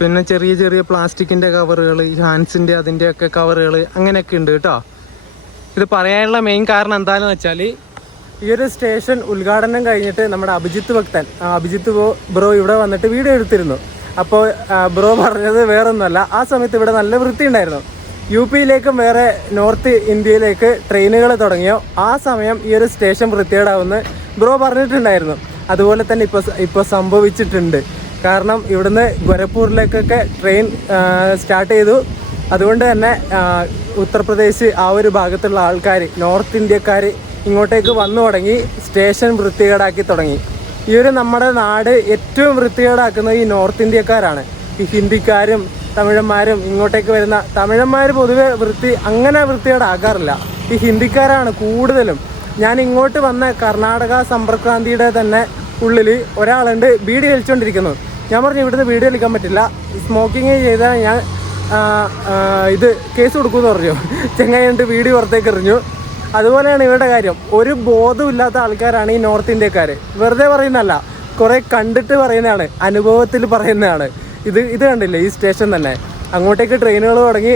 പിന്നെ ചെറിയ ചെറിയ പ്ലാസ്റ്റിക്കിൻ്റെ കവറുകൾ, ഹാൻസിൻ്റെ അതിൻ്റെയൊക്കെ കവറുകൾ, അങ്ങനെയൊക്കെ ഉണ്ട് കേട്ടോ. ഇത് പറയാനുള്ള മെയിൻ കാരണം എന്താണെന്ന് വെച്ചാൽ ഈ ഒരു സ്റ്റേഷൻ ഉദ്ഘാടനം കഴിഞ്ഞിട്ട് നമ്മുടെ അഭിജിത്ത് ബ്രോ ഇവിടെ വന്നിട്ട് വീഡിയോ എടുത്തിരുന്നു. അപ്പോൾ ബ്രോ പറഞ്ഞത് വേറൊന്നുമല്ല, ആ സമയത്ത് ഇവിടെ നല്ല വൃത്തി ഉണ്ടായിരുന്നു. UP-യിലേക്കും വേറെ നോർത്ത് ഇന്ത്യയിലേക്ക് ട്രെയിനുകൾ തുടങ്ങിയോ ആ സമയം ഈ ഒരു സ്റ്റേഷൻ വൃത്തികേടാവുമെന്ന് ബ്രോ പറഞ്ഞിട്ടുണ്ടായിരുന്നു. അതുപോലെ തന്നെ ഇപ്പോൾ സംഭവിച്ചിട്ടുണ്ട്. കാരണം ഇവിടുന്ന് ഗോരഖ്പൂരിലേക്കൊക്കെ ട്രെയിൻ സ്റ്റാർട്ട് ചെയ്തു. അതുകൊണ്ട് തന്നെ ഉത്തർപ്രദേശ് ആ ഒരു ഭാഗത്തുള്ള ആൾക്കാർ, നോർത്ത് ഇന്ത്യക്കാർ ഇങ്ങോട്ടേക്ക് വന്നു തുടങ്ങി, സ്റ്റേഷൻ വൃത്തികേടാക്കി തുടങ്ങി. ഈ ഒരു നമ്മുടെ നാട് ഏറ്റവും വൃത്തികേടാക്കുന്നത് ഈ നോർത്ത് ഇന്ത്യക്കാരാണ്. ഈ ഹിന്ദിക്കാരും തമിഴന്മാരും ഇങ്ങോട്ടേക്ക് വരുന്ന തമിഴന്മാർ പൊതുവെ അങ്ങനെ വൃത്തികേടാക്കാറില്ല. ഈ ഹിന്ദിക്കാരാണ് കൂടുതലും. ഞാൻ ഇങ്ങോട്ട് വന്ന കർണാടക സമ്പർക്രാന്തിയുടെ തന്നെ ഉള്ളിൽ ഒരാളുണ്ട് ബീഡി വലിച്ചുകൊണ്ടിരിക്കുന്നത്. ഞാൻ പറഞ്ഞു ഇവിടുന്ന് ബീഡി വലിക്കാൻ പറ്റില്ല, സ്മോക്കിങ് ചെയ്താൽ ഞാൻ ഇത് കേസ് കൊടുക്കുമെന്ന് പറഞ്ഞു. ചെങ്ങായി കണ്ടിട്ട് വീഡിയോ പുറത്തേക്ക് എറിഞ്ഞു. അതുപോലെയാണ് ഇവരുടെ കാര്യം. ഒരു ബോധമില്ലാത്ത ആൾക്കാരാണ് ഈ നോർത്ത് ഇന്ത്യക്കാർ. വെറുതെ പറയുന്നതല്ല, കുറേ കണ്ടിട്ട് പറയുന്നതാണ്, അനുഭവത്തിൽ പറയുന്നതാണ്. ഇത് കണ്ടില്ലേ ഈ സ്റ്റേഷൻ തന്നെ, അങ്ങോട്ടേക്ക് ട്രെയിനുകൾ തുടങ്ങി,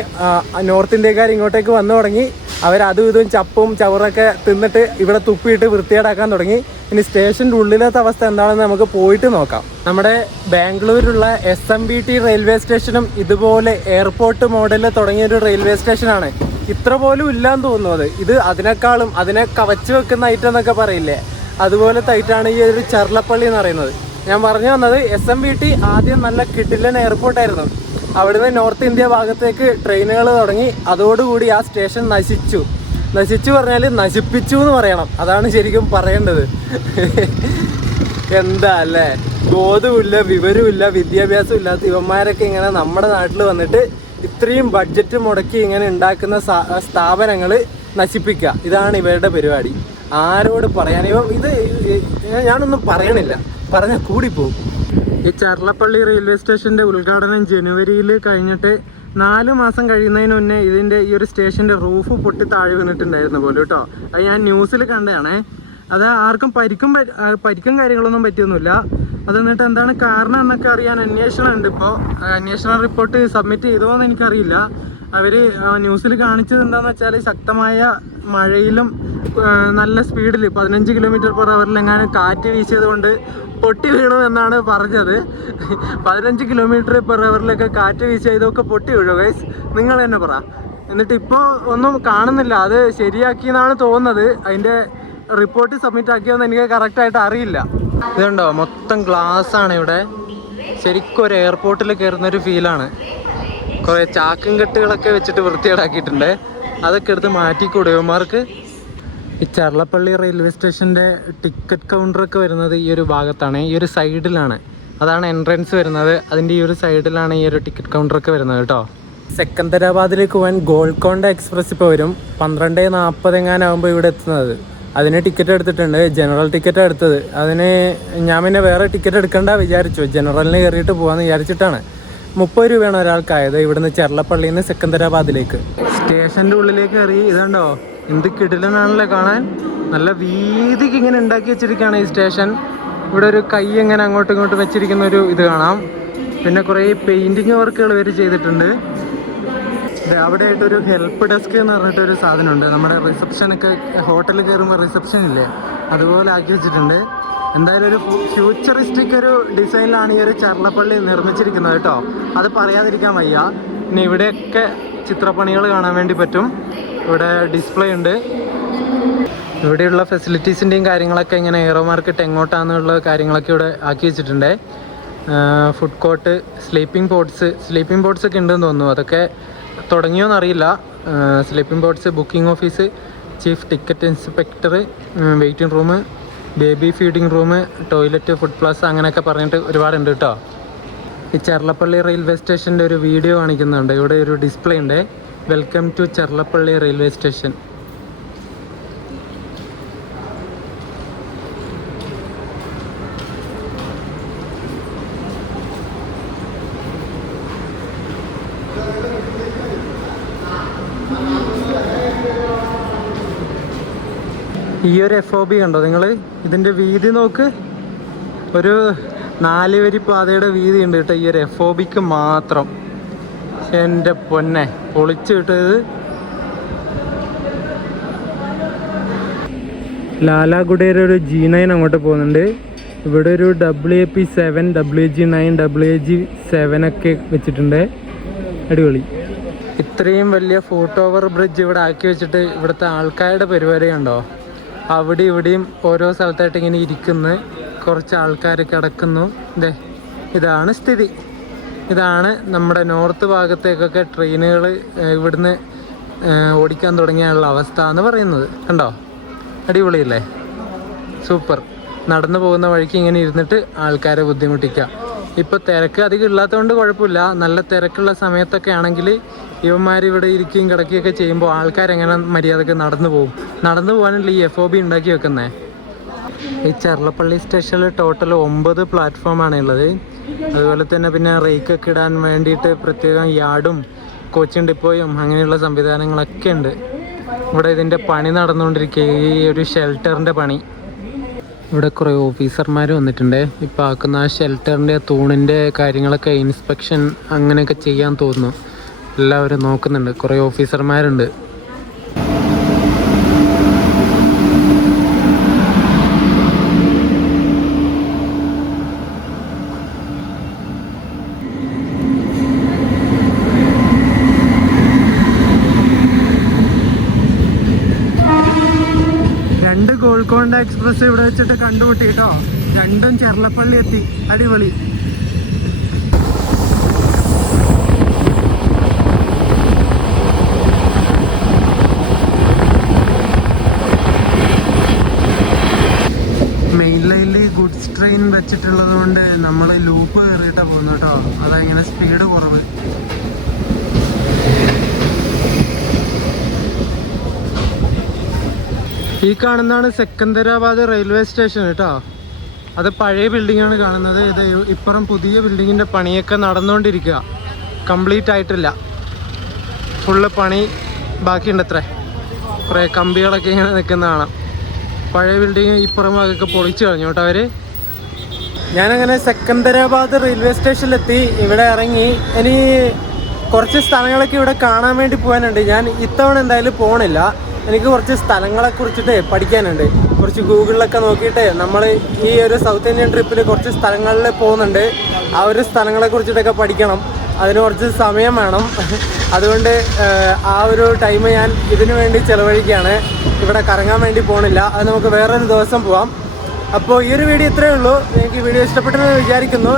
നോർത്ത് ഇന്ത്യക്കാർ ഇങ്ങോട്ടേക്ക് വന്നു തുടങ്ങി. അവരതും ഇതും ചപ്പും ചവറൊക്കെ തിന്നിട്ട് ഇവിടെ തുപ്പിയിട്ട് വൃത്തികേടാക്കാൻ തുടങ്ങി. ഇനി സ്റ്റേഷൻ്റെ ഉള്ളിലത്തെ അവസ്ഥ എന്താണെന്ന് നമുക്ക് പോയിട്ട് നോക്കാം. നമ്മുടെ ബാംഗ്ലൂരിലുള്ള SMBT റെയിൽവേ സ്റ്റേഷനും ഇതുപോലെ എയർപോർട്ട് മോഡലിൽ തുടങ്ങിയൊരു റെയിൽവേ സ്റ്റേഷനാണ്. ഇത്ര പോലും ഇല്ലാന്ന് തോന്നുന്നത്. ഇത് അതിനേക്കാളും, അതിനെ കവച്ച് വെക്കുന്ന ഐറ്റം എന്നൊക്കെ പറയില്ലേ, അതുപോലത്തെ ഐറ്റാണ് ഈ ഒരു ചർലപ്പള്ളി എന്ന് പറയുന്നത്. ഞാൻ പറഞ്ഞു വന്നത്, SMBT ആദ്യം നല്ല കിടിലൻ എയർപോർട്ടായിരുന്നു. അവിടുന്ന് നോർത്ത് ഇന്ത്യ ഭാഗത്തേക്ക് ട്രെയിനുകൾ തുടങ്ങി. അതോടുകൂടി ആ സ്റ്റേഷൻ നശിച്ചു പറഞ്ഞാൽ നശിപ്പിച്ചു എന്ന് പറയണം. അതാണ് ശരിക്കും പറയേണ്ടത്. എന്താ അല്ലേ, ബോധമില്ല, വിവരമില്ല, വിദ്യാഭ്യാസം ഇല്ലാത്ത ഇവന്മാരൊക്കെ ഇങ്ങനെ നമ്മുടെ നാട്ടിൽ വന്നിട്ട് ഇത്രയും ബഡ്ജറ്റ് മുടക്കി ഇങ്ങനെ ഉണ്ടാക്കുന്ന സ്ഥാപനങ്ങൾ നശിപ്പിക്കുക. ഇതാണ് ഇവരുടെ പരിപാടി. ആരോട് പറയാൻ? ഇത് ഞാനൊന്നും പറയണില്ല, പറഞ്ഞാൽ കൂടിപ്പോകും. ഈ ചർലപ്പള്ളി റെയിൽവേ സ്റ്റേഷൻ്റെ ഉദ്ഘാടനം ജനുവരിയിൽ കഴിഞ്ഞിട്ട് 4 മാസം കഴിയുന്നതിന് മുന്നേ ഇതിൻ്റെ ഈ ഒരു സ്റ്റേഷൻ്റെ റൂഫ് പൊട്ടി താഴെ വീണിട്ടുണ്ടായിരുന്നു പോലും കേട്ടോ. അത് ഞാൻ ന്യൂസിൽ കണ്ടതാണേ. അത് ആർക്കും പരിക്കും കാര്യങ്ങളൊന്നും പറ്റിയൊന്നുമില്ല. അത് എന്നിട്ട് എന്താണ് കാരണം എന്നൊക്കെ അറിയാൻ അന്വേഷണം ഉണ്ട്. ഇപ്പോൾ അന്വേഷണ റിപ്പോർട്ട് സബ്മിറ്റ് ചെയ്തോന്ന് എനിക്കറിയില്ല. അവർ ന്യൂസിൽ കാണിച്ചത് എന്താണെന്ന് വെച്ചാൽ, ശക്തമായ മഴയിലും നല്ല സ്പീഡിൽ 15 km/h എങ്ങാനും കാറ്റ് വീശിയത് കൊണ്ട് പൊട്ടി വീണു എന്നാണ് പറഞ്ഞത്. 15 km/h കാറ്റ് വീശിയ ഇതൊക്കെ പൊട്ടി വീഴു ഗൈസ്, നിങ്ങൾ തന്നെ പറ. എന്നിട്ട് ഇപ്പോൾ ഒന്നും കാണുന്നില്ല. അത് ശരിയാക്കിയെന്നാണ് തോന്നുന്നത്. അതിൻ്റെ റിപ്പോർട്ട് സബ്മിറ്റ് ആക്കിയോന്ന് എനിക്ക് കറക്റ്റായിട്ട് അറിയില്ല. ഇതുണ്ടോ, മൊത്തം ഗ്ലാസ് ആണ് ഇവിടെ. ശരിക്കും ഒരു എയർപോർട്ടിൽ കയറുന്നൊരു ഫീലാണ്. കുറേ ചാക്കും കെട്ടുകളൊക്കെ വെച്ചിട്ട് വൃത്തികേടാക്കിയിട്ടുണ്ട്. അതൊക്കെ എടുത്ത് മാറ്റിക്കൂടെ ഇവന്മാർക്ക്? ഈ ചർലപ്പള്ളി റെയിൽവേ സ്റ്റേഷൻ്റെ ടിക്കറ്റ് കൗണ്ടറൊക്കെ വരുന്നത് ഈ ഒരു ഭാഗത്താണ്, ഈ ഒരു സൈഡിലാണ്. അതാണ് എൻട്രൻസ് വരുന്നത്. അതിൻ്റെ ഈ ഒരു സൈഡിലാണ് ഈ ഒരു ടിക്കറ്റ് കൗണ്ടറൊക്കെ വരുന്നത് കേട്ടോ. സെക്കന്ദരാബാദിലേക്ക് പോകാൻ ഗോൾക്കൊണ്ട എക്സ്പ്രസ് ഇപ്പോൾ വരും. 12:40 എങ്ങാനാകുമ്പോൾ ഇവിടെ എത്തുന്നത്. അതിന് ടിക്കറ്റ് എടുത്തിട്ടുണ്ട്. ജനറൽ ടിക്കറ്റ് എടുത്തത്. അതിന് ഞാൻ പിന്നെ വേറെ ടിക്കറ്റ് എടുക്കണ്ട വിചാരിച്ചു. ജനറലിന് കയറിയിട്ട് പോകാമെന്ന് വിചാരിച്ചിട്ടാണ്. 30 രൂപയാണ് ഒരാൾക്കായത് ഇവിടുന്ന് ചർലപ്പള്ളിയിൽ നിന്ന് സെക്കന്ദരാബാദിലേക്ക്. സ്റ്റേഷൻ്റെ ഉള്ളിലേക്ക് കയറി. ഇതുണ്ടോ, എന്ത് കിടിലനാണല്ലോ കാണാൻ. നല്ല വീതിക്ക് ഇങ്ങനെ ഉണ്ടാക്കി വെച്ചിരിക്കുകയാണ് ഈ സ്റ്റേഷൻ. ഇവിടെ ഒരു കൈ ഇങ്ങനെ അങ്ങോട്ടും ഇങ്ങോട്ടും വെച്ചിരിക്കുന്ന ഒരു ഇത് കാണാം. പിന്നെ കുറേ പെയിൻറ്റിങ് വർക്കുകൾ ഇവർ ചെയ്തിട്ടുണ്ട്. അവിടെ ആയിട്ടൊരു ഹെൽപ്പ് ഡെസ്ക് എന്ന് പറഞ്ഞിട്ടൊരു സാധനമുണ്ട്. നമ്മുടെ റിസപ്ഷനൊക്കെ ഹോട്ടലിൽ കയറുമ്പോൾ റിസപ്ഷൻ ഇല്ലേ, അതുപോലെ ആക്കി വെച്ചിട്ടുണ്ട്. എന്തായാലും ഒരു ഫ്യൂച്ചറിസ്റ്റിക് ഒരു ഡിസൈനിലാണ് ഈ ഒരു ചർലപ്പള്ളി നിർമ്മിച്ചിരിക്കുന്നത് കേട്ടോ. അത് പറയാതിരിക്കാൻ വയ്യ. പിന്നെ ഇവിടെയൊക്കെ ചിത്രപ്പണികൾ കാണാൻ വേണ്ടി പറ്റും. ഇവിടെ ഡിസ്പ്ലേ ഉണ്ട്. ഇവിടെയുള്ള ഫെസിലിറ്റീസിൻ്റെയും കാര്യങ്ങളൊക്കെ ഇങ്ങനെ എയറോ മാർക്കറ്റ് എങ്ങോട്ടാണെന്നുള്ള കാര്യങ്ങളൊക്കെ ഇവിടെ ആക്കി വെച്ചിട്ടുണ്ട്. ഫുഡ് കോർട്ട്, സ്ലീപ്പിംഗ് പോഡ്സ് ഒക്കെ ഉണ്ടെന്ന് തോന്നുന്നു. അതൊക്കെ തുടങ്ങിയോന്നറിയില്ല. Sleeping pods, booking office, chief ticket inspector, waiting room, baby feeding room, toilet, food plaza, അങ്ങനെയൊക്കെ പറഞ്ഞിട്ട് ഒരുപാടുണ്ട് കേട്ടോ. ഈ ചർലപ്പള്ളി റെയിൽവേ സ്റ്റേഷൻ്റെ ഒരു വീഡിയോ കാണിക്കുന്നുണ്ട്. ഇവിടെ ഒരു ഡിസ്പ്ലേ ഉണ്ട്, welcome to Charlapalli railway station. ഈ ഒരു FOB കണ്ടോ നിങ്ങൾ? ഇതിൻ്റെ വീതി നോക്ക്. ഒരു 4 വരി പാതയുടെ വീതി ഉണ്ട് കേട്ടോ ഈ ഒരു FOBക്ക് മാത്രം. എൻ്റെ പൊന്നെ, പൊളിച്ച് കിട്ടത്. ലാലാഗുഡയുടെ ഒരു G9 അങ്ങോട്ട് പോകുന്നുണ്ട്. ഇവിടെ ഒരു WAP7, WG9, WAG7 ഒക്കെ വെച്ചിട്ടുണ്ട്. അടിപൊളി. ഇത്രയും വലിയ ഫുട് ഓവർ ബ്രിഡ്ജ് ഇവിടെ ആക്കി വെച്ചിട്ട് ഇവിടുത്തെ ആൾക്കാരുടെ പരിപാടി കണ്ടോ? അവിടെ ഇവിടെയും ഓരോ സ്ഥലത്തായിട്ട് ഇങ്ങനെ ഇരിക്കുന്നു, കുറച്ച് ആൾക്കാർ കിടക്കുന്നു. ഇതാണ് സ്ഥിതി. ഇതാണ് നമ്മുടെ നോർത്ത് ഭാഗത്തേക്കൊക്കെ ട്രെയിനുകൾ ഇവിടുന്ന് ഓടിക്കാൻ തുടങ്ങിയുള്ള അവസ്ഥ എന്ന് പറയുന്നത്. കണ്ടോ, അടിപൊളിയല്ലേ, സൂപ്പർ. നടന്നു പോകുന്ന വഴിക്ക് ഇങ്ങനെ ഇരുന്നിട്ട് ആൾക്കാരെ ബുദ്ധിമുട്ടിക്കുക. ഇപ്പോൾ തിരക്ക് അധികം ഇല്ലാത്തതുകൊണ്ട് കുഴപ്പമില്ല. നല്ല തിരക്കുള്ള സമയത്തൊക്കെ ആണെങ്കിൽ ഇവന്മാർ ഇവിടെ ഇരിക്കുകയും കിടക്കുകയൊക്കെ ചെയ്യുമ്പോൾ ആൾക്കാരെങ്ങനെ മര്യാദക്ക് നടന്നു പോകും. നടന്നു പോകാനുള്ള ഈ FOB ഉണ്ടാക്കി വെക്കുന്നത്. ഈ ചർലപ്പള്ളി സ്റ്റേഷനിൽ ടോട്ടൽ 9 പ്ലാറ്റ്ഫോമാണ് ഉള്ളത്. അതുപോലെ തന്നെ പിന്നെ റേക്കൊക്കെ ഇടാൻ വേണ്ടിയിട്ട് പ്രത്യേകം യാർഡും കോച്ചിങ് ഡിപ്പോയും അങ്ങനെയുള്ള സംവിധാനങ്ങളൊക്കെ ഉണ്ട്. ഇവിടെ ഇതിൻ്റെ പണി നടന്നുകൊണ്ടിരിക്കുക, ഈ ഒരു ഷെൽട്ടറിൻ്റെ പണി. ഇവിടെ കുറേ ഓഫീസർമാർ വന്നിട്ടുണ്ട്. ഇപ്പോൾ ആക്കുന്ന ആ ഷെൽട്ടറിൻ്റെ തൂണിൻ്റെ കാര്യങ്ങളൊക്കെ ഇൻസ്പെക്ഷൻ അങ്ങനെയൊക്കെ ചെയ്യാൻ തോന്നുന്നു. എല്ലാവരും നോക്കുന്നുണ്ട്, കുറേ ഓഫീസർമാരുണ്ട്. രണ്ട് ഗോൾക്കൊണ്ട എക്സ്പ്രസ് ഇവിടെ വെച്ചിട്ട് കണ്ടുമുട്ടി കേട്ടോ. രണ്ടും ചെർലപ്പള്ളി എത്തി. അടിപൊളി. മെയിൻ ലൈനിൽ ഗുഡ്സ് ട്രെയിൻ വെച്ചിട്ടുള്ളത് കൊണ്ട് നമ്മൾ ലൂപ്പ് കയറിയിട്ടാണ് പോകുന്നത് കേട്ടോ. അതങ്ങനെ സ്പീഡ് കുറവ്. ഈ കാണുന്നതാണ് സെക്കന്ദരാബാദ് റെയിൽവേ സ്റ്റേഷൻ കേട്ടോ. അത് പഴയ ബിൽഡിങ്ങാണ് കാണുന്നത്. ഇത് ഇപ്പുറം പുതിയ ബിൽഡിങ്ങിൻ്റെ പണിയൊക്കെ നടന്നുകൊണ്ടിരിക്കുക, കംപ്ലീറ്റ് ആയിട്ടില്ല. ഫുള്ള് പണി ബാക്കിയുണ്ട്. അത്രേ കുറേ കമ്പികളൊക്കെ ഇങ്ങനെ നിൽക്കുന്ന കാണാം. പഴയ ബിൽഡിങ് ഇപ്പുറം ഭാഗമൊക്കെ പൊളിച്ചു കളഞ്ഞു കേട്ടോ അവർ. ഞാനങ്ങനെ സെക്കന്ദരാബാദ് റെയിൽവേ സ്റ്റേഷനിലെത്തി. ഇവിടെ ഇറങ്ങി. ഇനി കുറച്ച് സ്ഥലങ്ങളൊക്കെ ഇവിടെ കാണാൻ വേണ്ടി പോകാനുണ്ട്. ഞാൻ ഇത്തവണ എന്തായാലും പോകണില്ല. എനിക്ക് കുറച്ച് സ്ഥലങ്ങളെ കുറിച്ചിട്ട് പഠിക്കാനുണ്ട്. കുറച്ച് ഗൂഗിളിലൊക്കെ നോക്കിയിട്ട് നമ്മൾ ഈ ഒരു സൗത്ത് ഇന്ത്യൻ ട്രിപ്പിൽ കുറച്ച് സ്ഥലങ്ങളിൽ പോകുന്നുണ്ട്. ആ ഒരു സ്ഥലങ്ങളെ കുറിച്ചിട്ടൊക്കെ പഠിക്കണം. അതിന് കുറച്ച് സമയം വേണം. അതുകൊണ്ട് ആ ഒരു ടൈം ഞാൻ ഇതിനു വേണ്ടി ചിലവഴിക്കുകയാണ്. ഇവിടെ കറങ്ങാൻ വേണ്ടി പോകണില്ല. അത് നമുക്ക് വേറൊരു ദിവസം പോവാം. അപ്പോൾ ഈ ഒരു വീഡിയോ ഇത്രയേ ഉള്ളൂ. എനിക്ക് വീഡിയോ ഇഷ്ടപ്പെട്ടെന്ന് വിചാരിക്കുന്നു.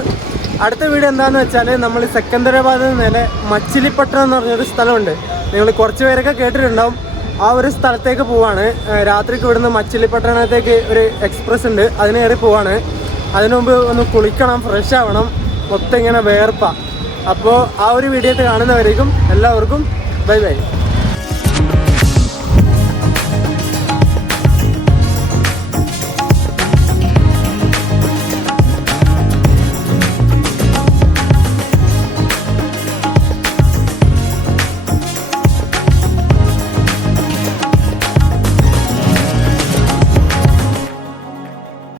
അടുത്ത വീഡിയോ എന്താണെന്ന് വെച്ചാൽ നമ്മൾ സെക്കന്ദരാബാദിൽ നിന്ന് മച്ചിലിപ്പട്ടണം എന്ന് പറഞ്ഞൊരു സ്ഥലമുണ്ട്. നിങ്ങൾ കുറച്ച് പേരൊക്കെ കേട്ടിട്ടുണ്ടാവും. ആ ഒരു സ്ഥലത്തേക്ക് പോവാണ്. രാത്രിക്ക് ഇവിടുന്ന് മച്ചിലിപ്പട്ടണത്തേക്ക് ഒരു എക്സ്പ്രസ് ഉണ്ട്, അതിന് കയറി പോവാണ്. അതിനു മുമ്പ് ഒന്ന് കുളിക്കണം, ഫ്രഷ് ആവണം. മൊത്തം ഇങ്ങനെ വേർപ്പാ. അപ്പോൾ ആ ഒരു വീഡിയോ കാണുന്നവരേക്കും എല്ലാവർക്കും ബൈ ബൈ.